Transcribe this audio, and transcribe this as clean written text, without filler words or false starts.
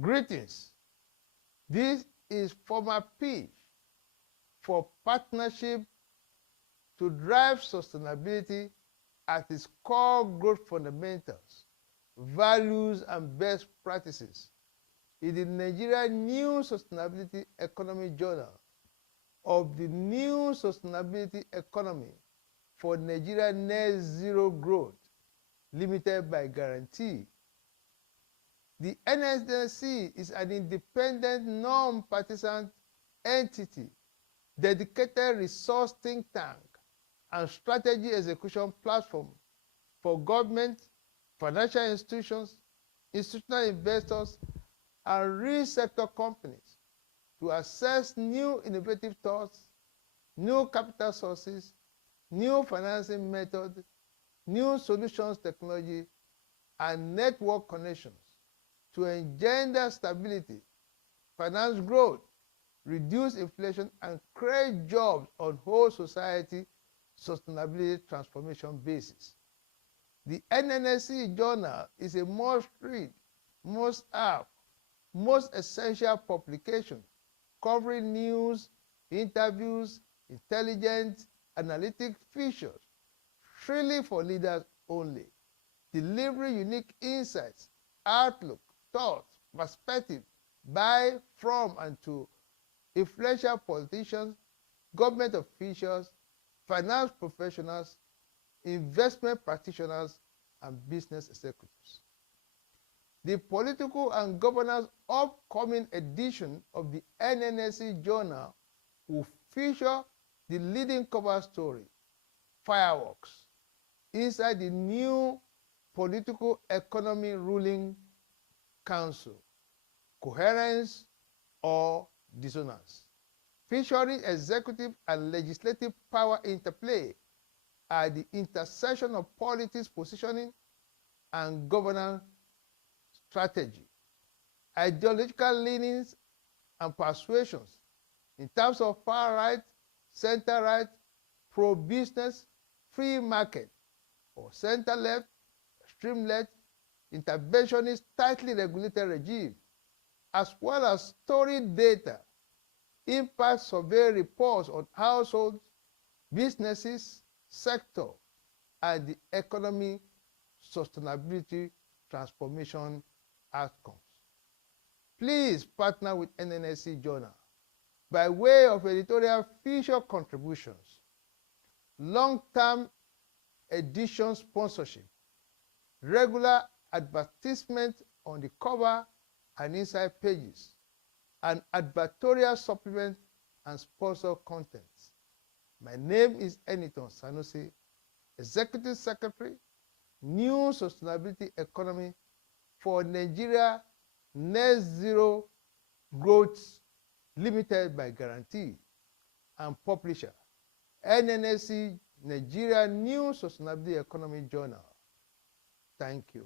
Greetings. This is former pitch for partnership to drive sustainability at its core growth fundamentals, values, and best practices in the Nigeria New Sustainability Economy Journal of the New Sustainability Economy for Nigeria Net Zero Growth, limited by guarantee. The NNSE is an independent, non-partisan entity, dedicated resource think tank, and strategy execution platform for government, financial institutions, institutional investors, and real sector companies to assess new innovative thoughts, new capital sources, new financing methods, new solutions technology, and network connections to engender stability, finance growth, reduce inflation, and create jobs on whole society sustainability transformation basis. The NNSE Journal is a must-read, must-have, most essential publication covering news, interviews, intelligent, analytic features, freely for leaders only, delivering unique insights, outlook, thoughts, perspective by, from, and to influential politicians, government officials, finance professionals, investment practitioners, and business executives. The political and governance upcoming edition of the NNSE Journal will feature the leading cover story, Fireworks, inside the new Political Economy Ruling Council, Coherence or Dissonance, featuring executive and legislative power interplay at the intersection of politics positioning and governance strategy, ideological leanings and persuasions in terms of far-right, center-right, pro-business, free market, or center-left, extreme-left, interventionist, tightly regulated regime, as well as storied data, impact survey reports on households, businesses, sector, and the economy sustainability transformation outcomes. Please partner with NNSE Journal by way of editorial feature contributions, long-term edition sponsorship, regular advertisement on the cover and inside pages, and advertorial supplement and sponsor contents. My name is Eniton Sanusi, Executive Secretary, New Sustainability Economy for Nigeria Net Zero Growth, limited by guarantee, and publisher, NNSE Nigeria New Sustainability Economy Journal. Thank you.